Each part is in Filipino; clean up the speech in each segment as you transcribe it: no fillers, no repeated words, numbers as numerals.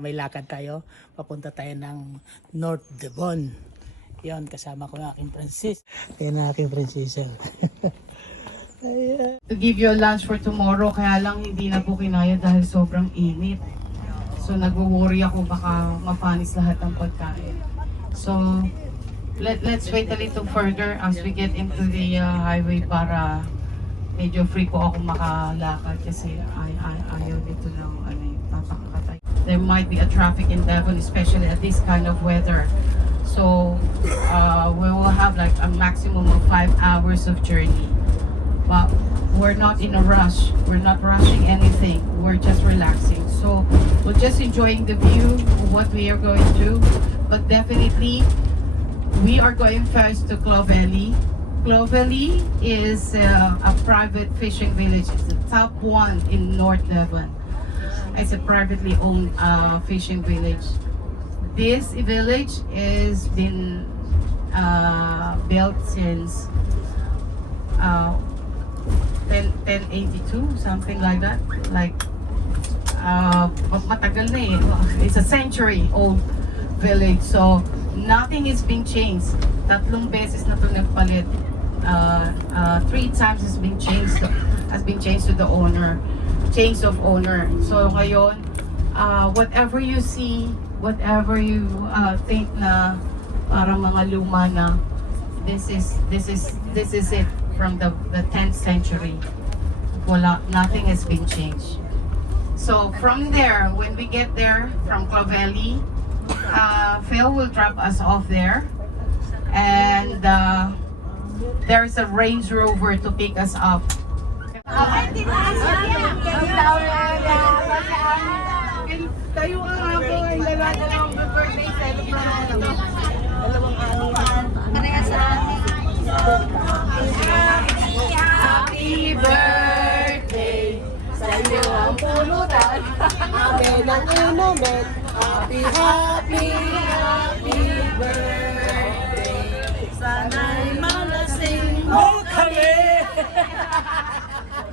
may lakad tayo. Papunta tayo ng North Devon. Yon, kasama ko ng aking Francis. Ayan ang aking Francisa. To give you a lunch for tomorrow, kaya lang hindi na po kinaya dahil sobrang init. So nag-worry ako baka mapanis lahat ng pagkain. So let's wait a little further as we get into the highway para medyo free po ako makalakad kasi ayaw dito ng papakakatay. There might be a traffic in Devon, especially at this kind of weather. So we will have like a maximum of 5 hours of journey. But we're not in a rush. We're not rushing anything. We're just relaxing. So we're just enjoying the view of what we are going to. But definitely, we are going first to Clovelly. Clovelly is a private fishing village. It's the top one in North Devon. It's a privately owned fishing village. This village has been built since 1082, something like that. Like, matagal na eh. It's a century old village. So, nothing is being changed. 3 beses na ito nagpalit. 3 times has been changed to the owner. Change of owner. So, ngayon, whatever you see, whatever you think na parang mga luma na, this is it. From the 10th century, nothing has been changed. So from there, when we get there from Clovelly, Phil will drop us off there, and there's a Range Rover to pick us up. Tayo nga po ay lalaki ng birthday celebration. Dalawang ani. Pareha sa amin. Happy birthday sa iyo ang pulutan. Amen ang inumin. Happy birthday. Sana'y malasing mo kami.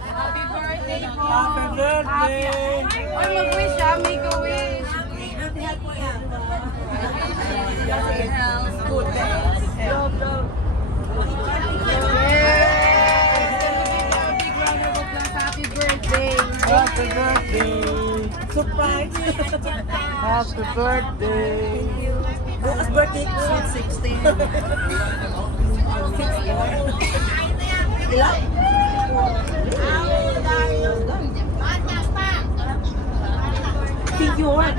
Happy birthday po. Happy birthday. Ay, mag-wish make a wish. Happy health, good health. Happy birthday! Happy birthday! Surprise! Happy birthday! Bukas birthday ko, 16. Ilan? Figure!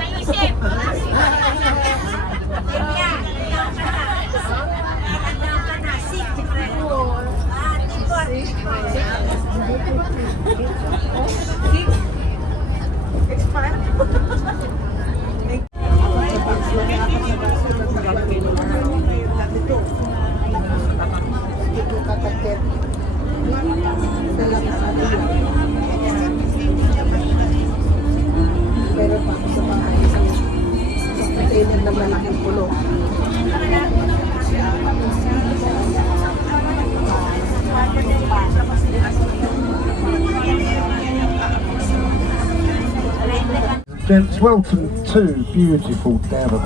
Pero pa sa bahay sa container na malaking pulo. Gents, welcome to beautiful Devon.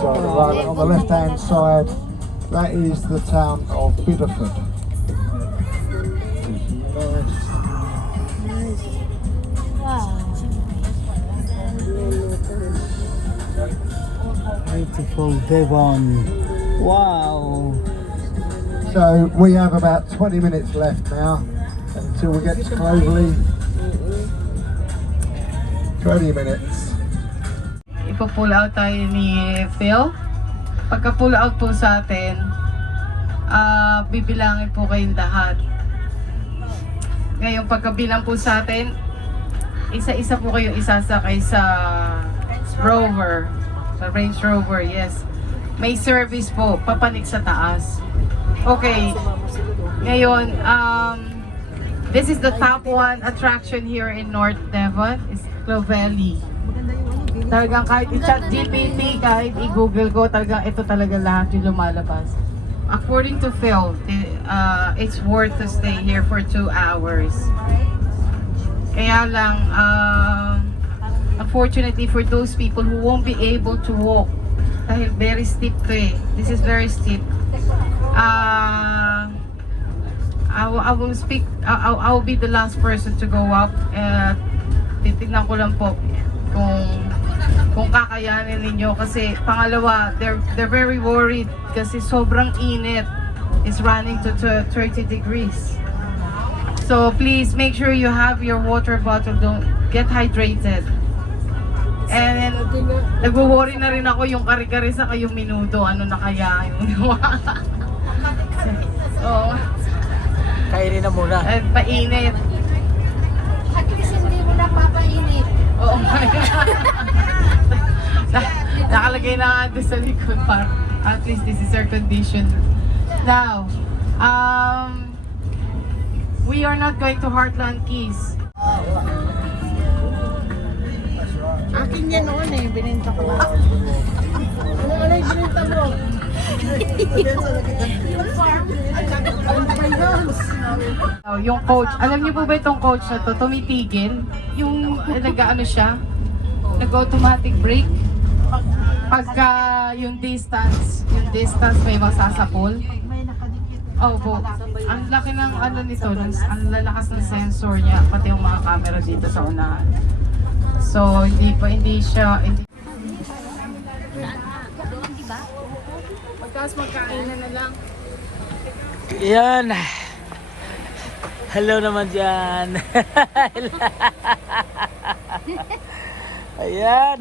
So right on the left hand side, that is the town of Bideford. Beautiful Devon. Wow. So we have about 20 minutes left now until we get to Clovelly. 20 minutes. Ipo-pull out tayo ni Phil. Pagka-pull out po sa atin, bibilangin po kayong lahat. Ngayon, pagkabilang po sa atin, isa-isa po kayo isasakay sa Rover. Sa Range Rover, yes. May service po, papanik sa taas. Okay. Ngayon, this is the top one attraction here in North Devon. It's Clovelly. Talagang kahit i-chat GPT, kahit i-google ko, talagang ito talaga lahat yung lumalabas. According to Phil, it's worth to stay here for 2 hours. Kaya lang, Unfortunately, for those people who won't be able to walk, dahil very steep to eh. This is very steep. I will speak, I will be the last person to go up. Titignan ko lang po kung kakayanin ninyo kasi pangalawa, they're very worried kasi sobrang init. It's running to 30 degrees. So please make sure you have your water bottle. Don't get hydrated. And then, nagwo-worry na rin ako yung kare-kare sa kayong minuto. Ano na kaya yung so, Kainin na muna. painit. At least hindi mo na papainit. Oo nga. Nakalagay na nga doon sa likod para at least this is air conditioned. Now, we are not going to Heartland Keys. Akin yan noon eh, bininta ko. Ano yung bininta mo? Yung coach, alam niyo po ba itong coach na to, tumitigil? Yung nag-ano siya, nag-automatic brake. Pagka yung distance may magsasapol. Oh, po. Ang laki ng ano nito, ang lalakas ng sensor niya, pati yung mga camera dito sa unahan. So, hindi siya. Pagkas magkainan na lang. Yan. Hello naman dyan. Ayan.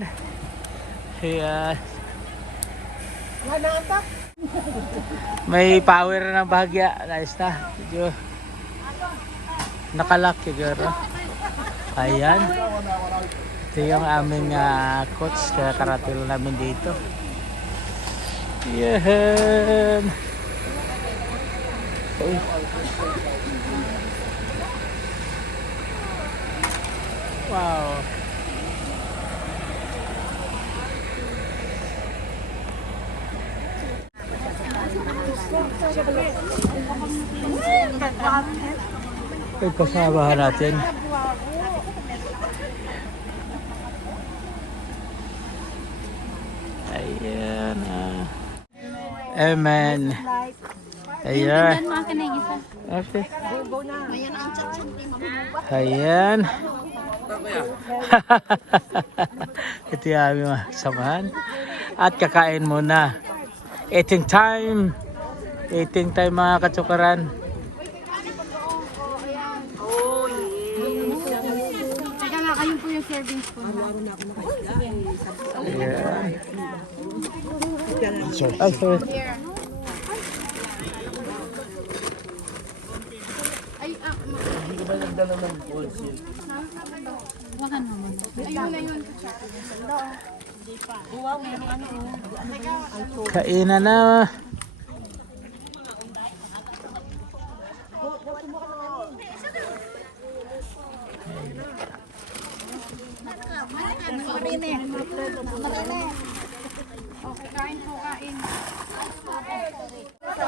Ayan. May power ng bahagya. Nice na. Medyo nakalak siguro. Ayan. Ito yung aming coach. Kaya karatil namin dito. Yan. Uy. Wow. Ay, kasabahan natin. Ayan. Amen. Ayan. Okay. Ayan. Ito yung aming mga samahan. At kakain muna. Eating time. Eating time mga katsukaran. Teka nga, ayun po yung servings po. Ayan. Ay, sorry. Kainan na. Okay, kain po, kain.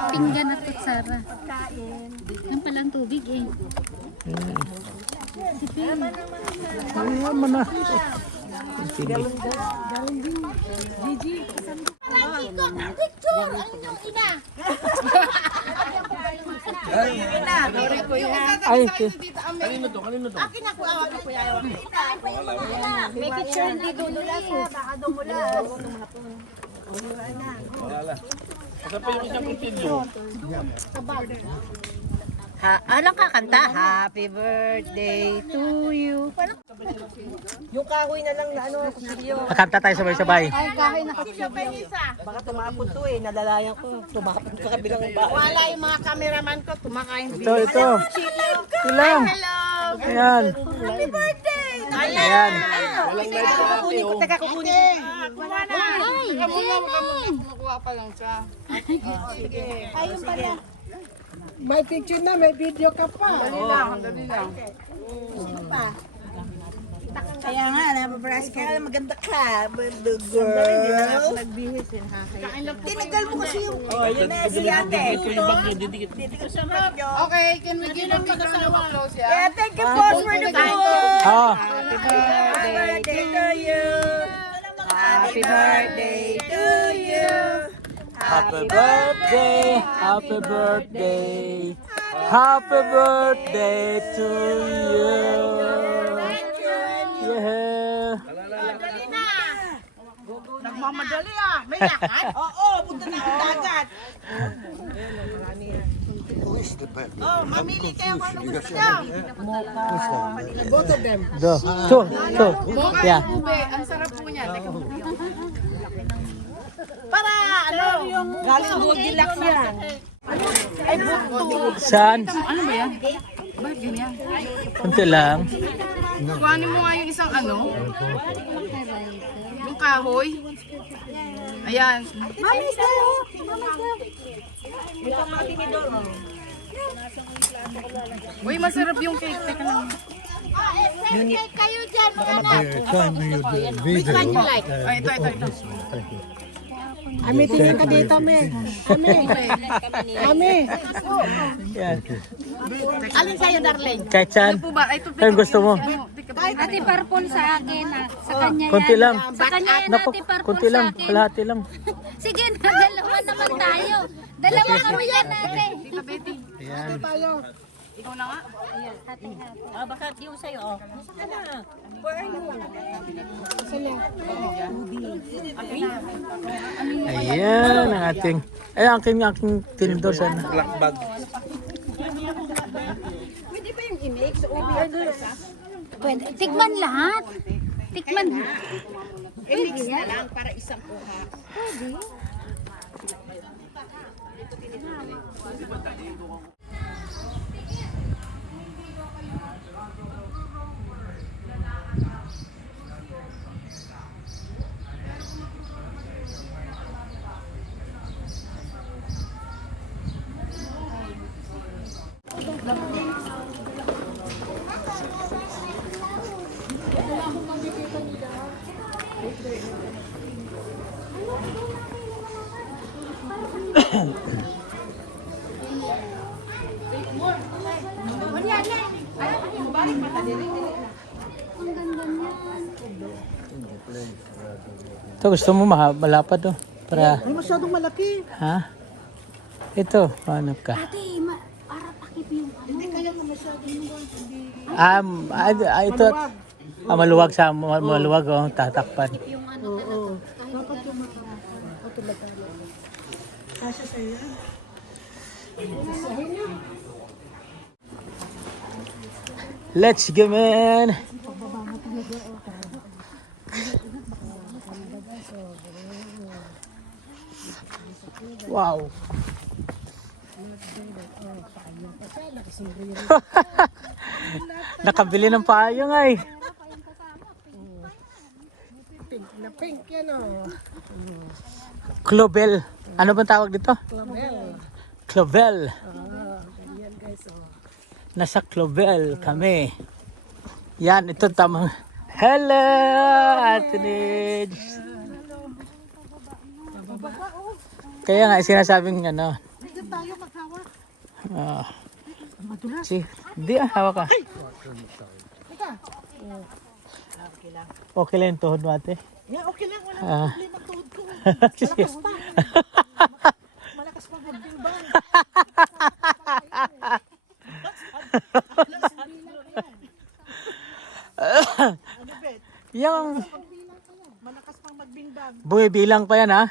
Pinggan at kutsara. Yan palang tubig eh. Ayan mo na. Ay, Make it sure hindi dudula sa baka dumula. Anong kakanta? Happy birthday to you. Yung kahoy na lang na ano, kusilyo. Kakanta tayo sabay-sabay. Ay, kahoy na kapsyo. Baka tumapon to eh, nalalayan ko. Tumapon sa kabilang bahay. Wala yung mga cameraman ko, kumakain. Ito. Ito lang. Ayan. Happy birthday! Ayan. Kukunin ko, taga kukunin. Kumukuha pa lang siya. Ayun pala. May picture na, may video ka pa. Dali lang. Kaya nga, nababras ka, maganda ka. The girl. Tinigal mo kasi yung... Oh, yun na, si ate. Okay, can we give a big round of applause, yeah? Yeah, thank you boss for the food. Ah. Happy birthday birthday to you. Happy birthday to you. Happy birthday, happy birthday, happy birthday to you. Yeah. Nagmamadali ah. May lakad? Oo, punta na ang dagat. Oh, mamili kayo kung ano gusto nyo. Do. Two. Yeah. Ang sarap po niya. Para ano, galing Goldilocks yan. Ay, buto. Saan? Ano ba yan? Bakit ganyan? Kunti lang. Kuhanin mo nga yung isang ano. Yung kahoy. Ayan. Mami, sa'yo. May pamatinidor. Uy, masarap yung cake. Teka lang. Kayo dyan, mga anak. Which one you like? Ay, ito. Ami, tingnan ka dito, Ami. Ami. Yan. Alin sa'yo, darling? Kahit saan. Ito ba? Ay, ito. Anong gusto mo? Ate Parpon sa akin, sa kanya yan. Kunti lang. Sa kanya yan, Naku, Ate Parpon kunti sa lang. akin. Kalahati lang. Sige na, dalawa naman tayo. Dalawa kami yan, ate. Tita Betty. Yan. Ikaw na nga. Ah, baka di ko sa'yo, oh. Masa ka na? Ayan ang ating. Ay, aking tinidor sana. Pwede. Tikman lahat. Tikman. I-mix na lang para isang kuha. Ito, gusto mo malapad to? Para, Ay, masyadong malaki. ha? Ito, hanap ka. Ate, para takip yung ano. Hindi kaya ko masyadong Ito, maluwag sa maluwag, oh, tatakpan. Yung ano talaga. dapat yung mata. Ito lang. Kasya sa'yo yan. Let's go, man! Wow! Nakabili ng payong ay. Pink na pink yan, oh. Clovel. Ano bang tawag dito? Clamel. Clovel. Ganyan, guys, oh. Nasa Clovel kami. Yan, ito tamang. Hello, Atenage. Kaya nga, sinasabing ano. Dito tayo maghawak. ah, Madulas. di hawak ka. Teka. Okay lang yung tuhod mo, ate. Yeah, okay lang. Wala Ah. problema tuhod ko. Sige. Malakas pa. Malakas pa magbimbang. Ano, Bet? Yung Malakas pang magbimbang. bumibilang pa yan, ha?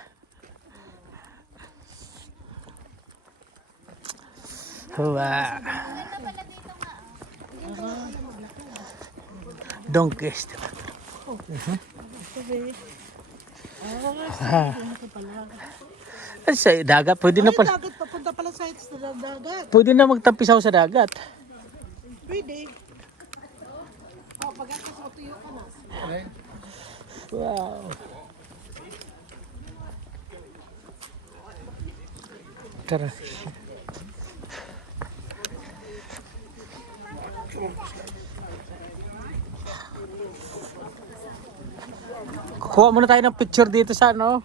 Wow. Donkeys. Sa dagat, pwede na pala. Dagat, papunta pala sa dagat. Pwede na magtampisaw sa dagat. Pwede. Oh, pag-akas mo tuyo ka na. Wow. Tara. Kuha muna tayo ng picture dito sa ano.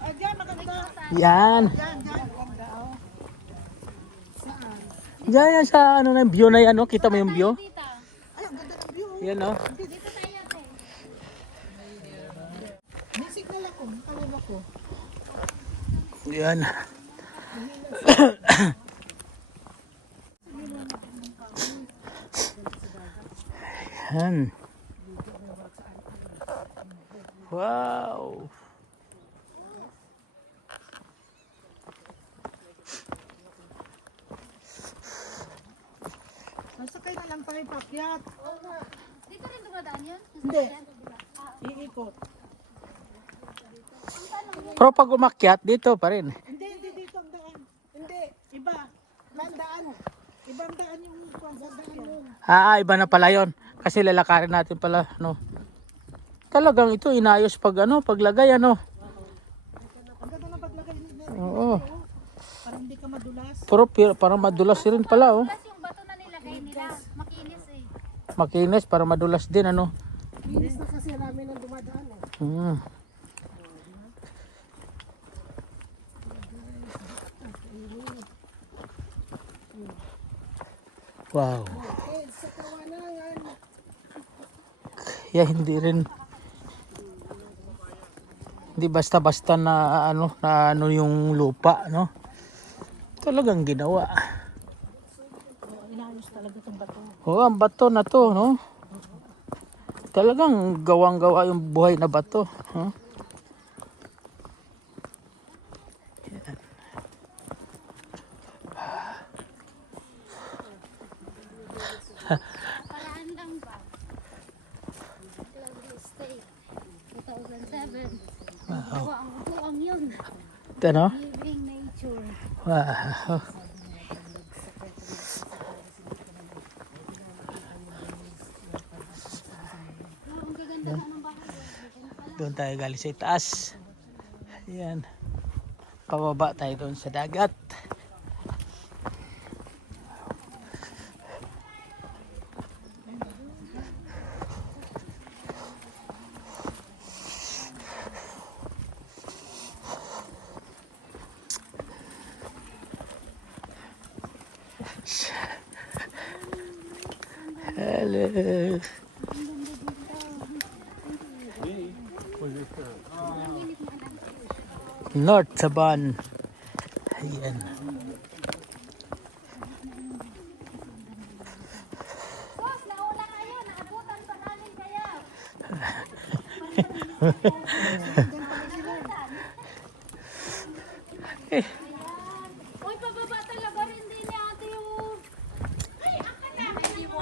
Ah, dyan, maganda. Yan. Dyan, maganda. Oh. Yan yan sa ano na view na yan, no? Kita mo yung view? Ay, ang ganda ng Yan oh. Dito tayo, ate. May signal ako, nakalawa ko. Yan. Yan. Wow. Masakay na lang tayo pakyat. Dito rin dumadaan yun? Hindi. Iikot. Pero pag umakyat, dito pa rin. Hindi dito ang daan. Hindi, iba. Ibang daan. Ibang daan yung sasakyan. Iba na pala yun. Kasi lalakarin natin pala, no. Talagang ito inayos pag paglagay, Ang ganda ng paglagay nila. Oo. Para hindi ka madulas. Pero parang madulas rin pala, oh. Plus yung bato na nilagay nila. Makinis eh. Makinis para madulas din, ano. Bilis na kasi namin ang dumadaan. Hmm. Wow. Sa kawanangan. Yeah, hindi basta-basta na yung lupa, no. Talagang ginawa. Inayos talaga itong bato. Oh, ang bato na to, no. Talagang gawang-gawa yung buhay na bato, no? Paraan lang ba? Lovely State. 2007. Wow. Ang buong yun. Ito, no? Living nature. Wow. Wow, ang gaganda ng bahay. Doon tayo galing sa itaas. Ayan. Pababa tayo doon sa dagat. Hello. North Saban. Ayan. Boss, nauna kayo. Naabutan pa namin kaya. Uy, pababa talaga rin din ni ate yung... Ay, ako na. Hindi mo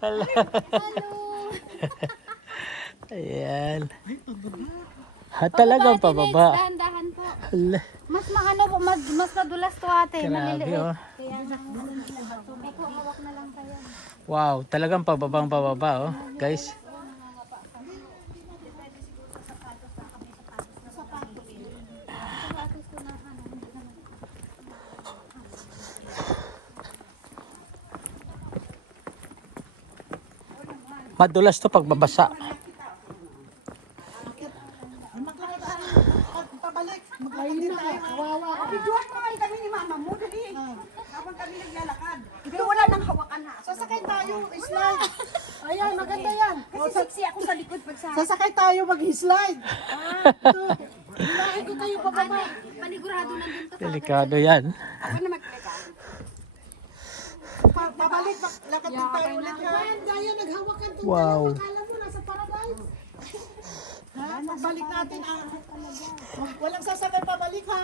Hello. Hello. Ayan. Talagang pababa. Dahan-dahan po. Hala. Mas mas madulas to ate. Grabe, Maliliit. oh. Kaya opo, hawak na lang kayo. Wow, talagang pababang pababa, oh, guys. Madulas to pagbabasa. Pabalik. Maglayin din tayo. Kawawa. Videoan mo kayo kami ni mama mo, dali. Habang kami naglalakad. Pero wala nang hawakan ha. Sasakay tayo. Slide. Ayan, maganda yan. Kasi siksi ako sa likod pag sa... Sasakay tayo mag-slide. Ito. Hilahin ko kayo pababa. Panigurado nandun to. Delikado yan. Ako na magplika. Pabalik. Lakad din tayo ulit. Ayan, Daya, naghawakan to. Wow. Akala mo, nasa paradise. Ha? Pagbalik natin. Walang sasakay pabalik, ha?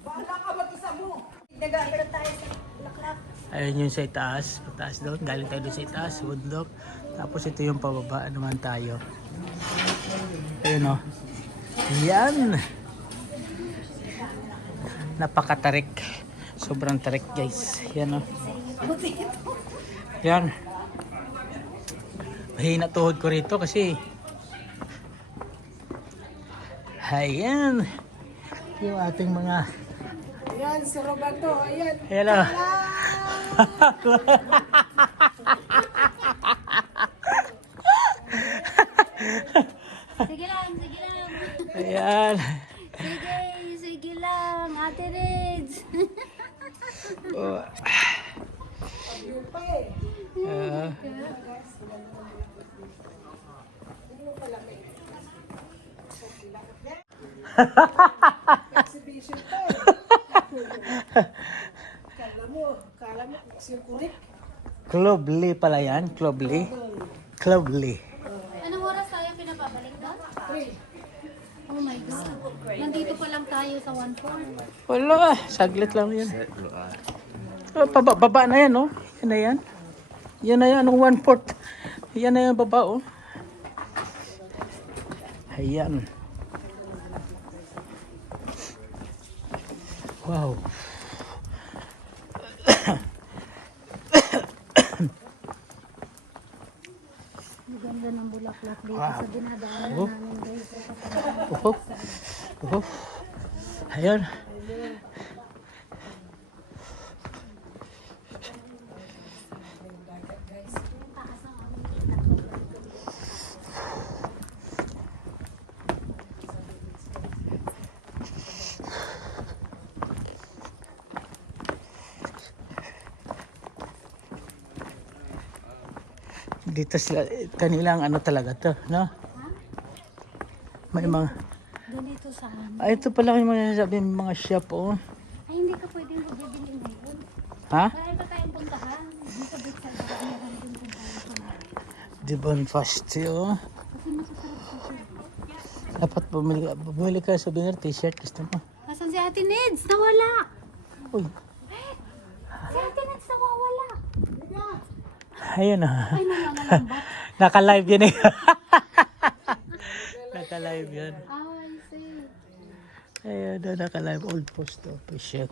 Bahala ka mag-isa mo. Nag-aaral tayo sa laklak. Ayun yung sa itaas. Pataas doon. Galing tayo doon sa itaas. Bundok. Tapos ito yung pababa naman tayo. Ayun, oh. Yan. Napakatarik. Sobrang tarik, guys. Yan, oh. Yan. Mahina tuhod ko rito kasi ayan yung ating mga Ayan, si Roberto. Ayan. hello. Sige lang, sige lang. Ayan. Sige lang, Ate Rids. Oh. Pa eh. Klobli pala yan, Klobli. Klobli. Anong oras tayo pinapabalik doon? Oh my God. Nandito pa lang tayo sa 1-4. Wala, saglit lang yun. Oh, baba na yan, oh. Yan na yan. Yan na yan, 1/4. Yan na yan, baba, oh. Ayan. Wow. Ganda ng bulaklak dito sa dinadaanan Oh. namin guys. Oh. Oh. Ayan. Dito sila, kanilang ano talaga to, no? May mga, Ganito sa amin. ito pala yung mga sabi mga shop, oh. Ay, hindi ka pwedeng magbibili ngayon. Ha? Marami pa tayong puntahan. Hindi sa big side. Meron din puntahan. Di Bonfast, oh. Dapat bumili ka sa souvenir t-shirt, gusto mo. Asan si Ate Neds? Nawala. Uy, Si Ate Neds nawawala. ayun ah. Ay, nangangalambat. Naka-live yan eh. Naka-live yan. Oh, I see. Ayun na, naka-live. Old Post Office yan.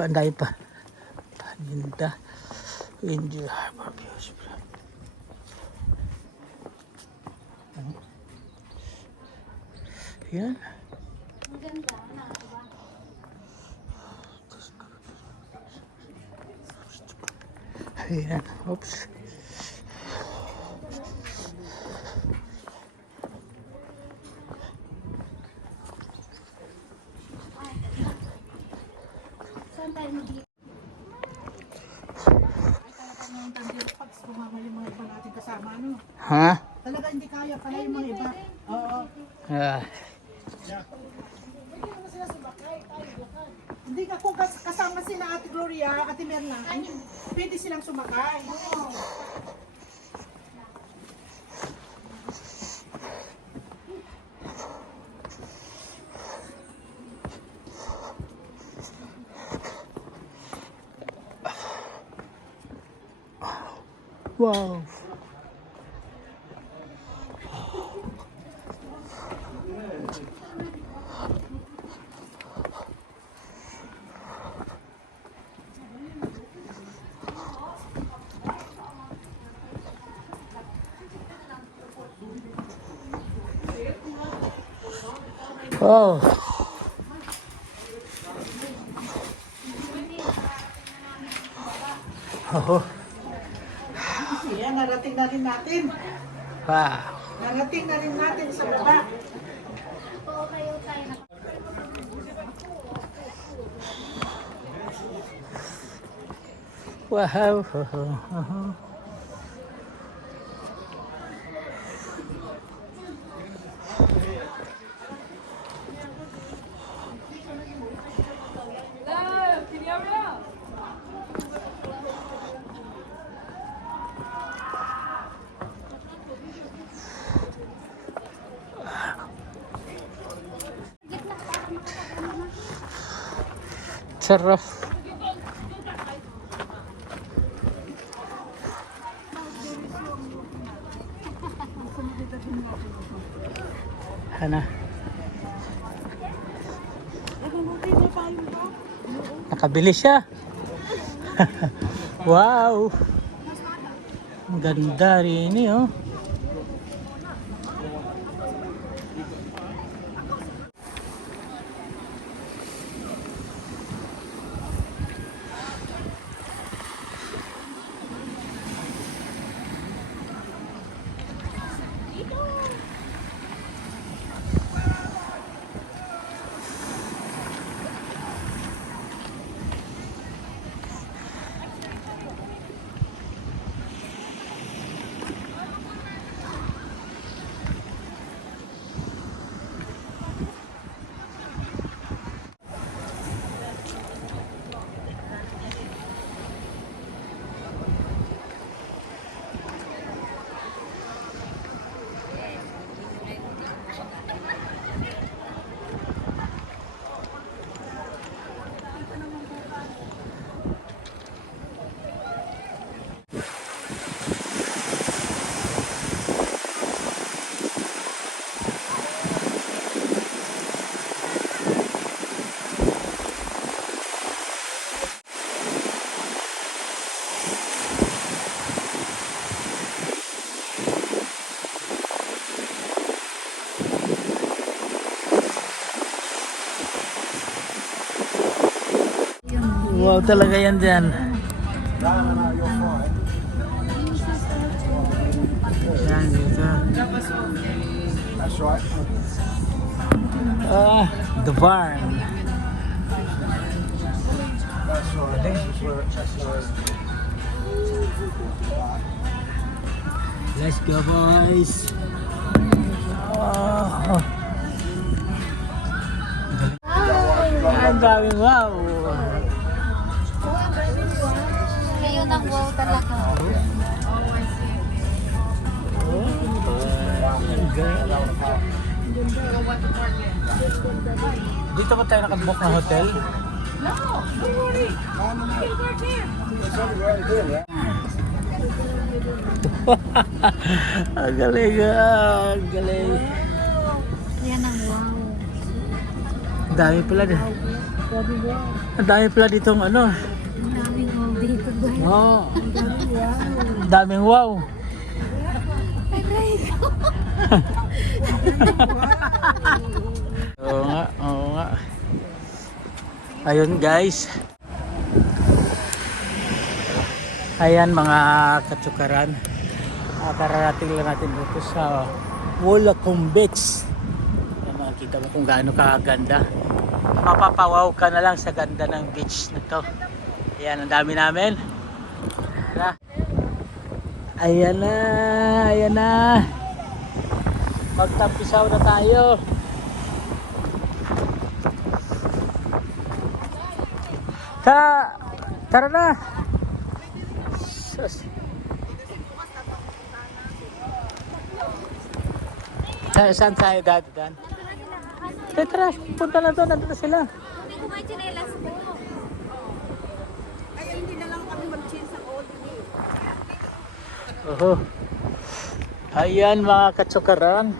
Anday pa. Paninda. Enjoy Harbor Views. Yan. Ang ganda. Nakakaba. Ayan. Oops. Saan tayo mag-iip? Sumama yung mga iba natin kasama, no? Ha? Talaga hindi kaya pala yung mga iba. Oo. Ah. Hindi ka kung kasama sila Ate Gloria, Ate Merna, pwede silang sumakay. Wow. Wow. Oh. Yan, narating na rin natin. Wow. Narating na rin natin sa baba. Oo, kayo tayo na. Wow. Sarap. Hana. Nakabili siya. Wow. Ang ganda rin eh, oh. Wow talaga yan dyan. Yan dito. That's right. The barn. That's right. This is where that's where. Let's go, boys. Oh. Ang daming wow. Ngayon ang wow talaga. Dito ba tayo nakabook na hotel? Ang galing, ang galing. Yan ang wow. Ang dami pala dito. Ang dami pala ditong ano. Ang daming wow dito, guys. Oo. Ang daming wow. Oo nga, oo nga. Ayun guys. Ayan mga katsukaran. Kararating lang natin dito sa Wolacom Beach. Ayan, makikita mo kung gaano kaganda. Mapapawaw ka na lang sa ganda ng beach na to. Ayan, ang dami namin. Ayan na, ayan na. Magtampisaw na tayo. Tara na. Sus. Saan tayo dati dan? Tara, punta na doon, nandun na sila. Hindi ko may chinelas mo. Kaya hindi na lang kami mag-change ng old day. Oho. Ayan mga katsukaran.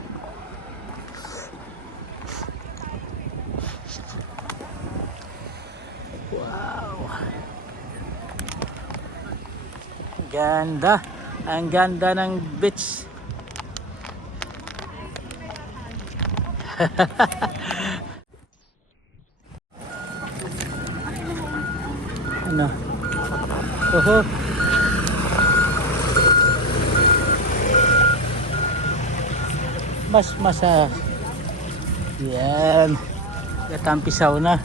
Wow. Ganda. Ang ganda ng beach. Ano? Oho. Masa. Yan. Gatampisaw na.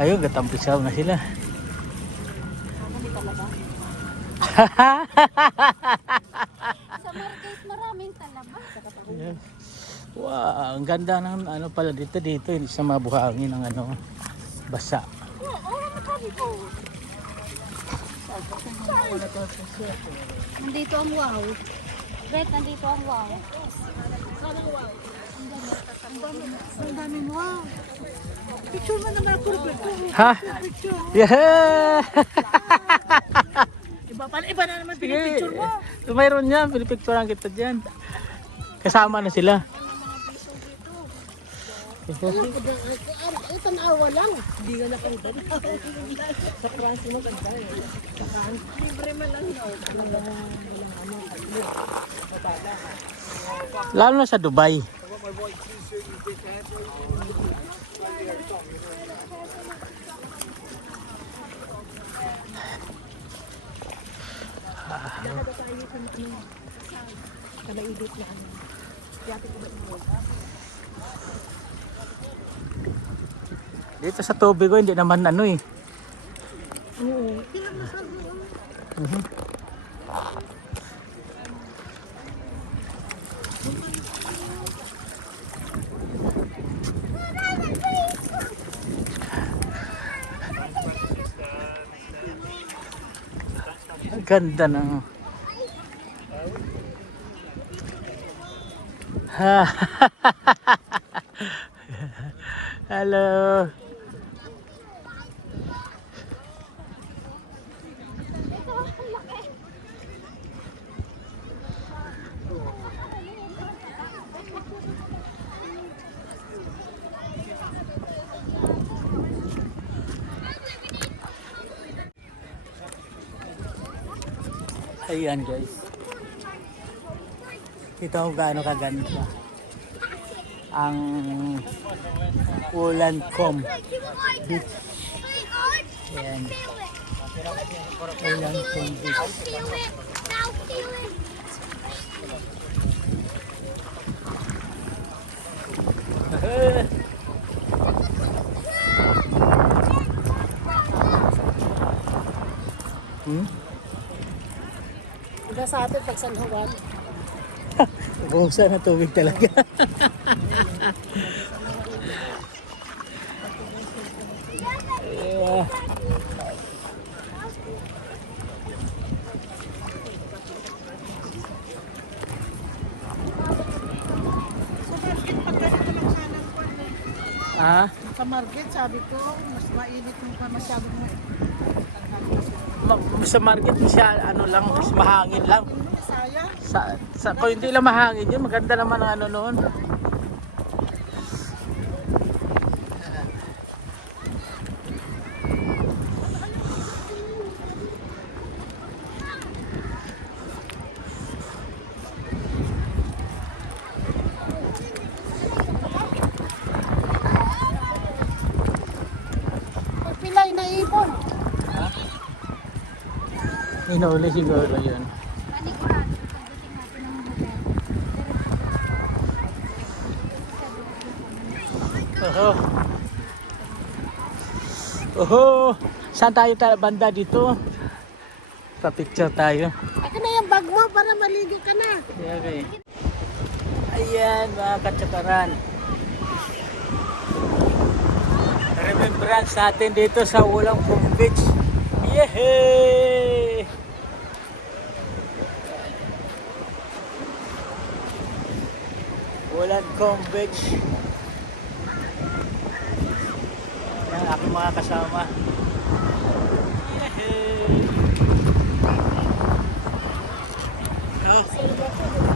Ayun, gatampisaw na sila. Sa market maraming talaba. Yan. Wow, ang ganda ng ano pala dito hindi sa mabuhangin ng ano basa. Nandito ang wow. Brett, nandito ang wow. Ang daming wow. Picture mo naman ako, Roberto. Ha? Yeah! Iba na naman pinipicture mo. Mayroon yan, pinipicturean kita dyan. Kasama na sila. Ito na awa lang. Hindi ka nakita na. Sa France mo kanta eh. Sa France. Libre man lang no. Lalo na sa Dubai. Dito sa tubig ko hindi naman ano eh. Mhm. Ang ganda ng Hello. Ayan guys. Kita ko gaano kaganda ang Wolacom Beach. Ayan. Ulang kumbis. Hmm? Iba sa atin pag San Juan. Buhusan ng tubig talaga. Yeah. Ah, Sa market, sabi ko, mas mainit mo pa masyadong sa market siya ano lang, mas mahangin lang. sayang. Kung hindi lang mahangin yun, maganda naman ang ano noon. Pilay na ipon. Inauli siguro yun. Oho. Oho. Saan tayo banda dito? Pa-picture tayo. Akin na yung bag mo para maligo ka na. Okay. Ayan mga katsakaran. Remembrance natin dito sa Wollongong Beach. Yehey! Wollongong Beach. Yan aking mga kasama. Yehey! Oh.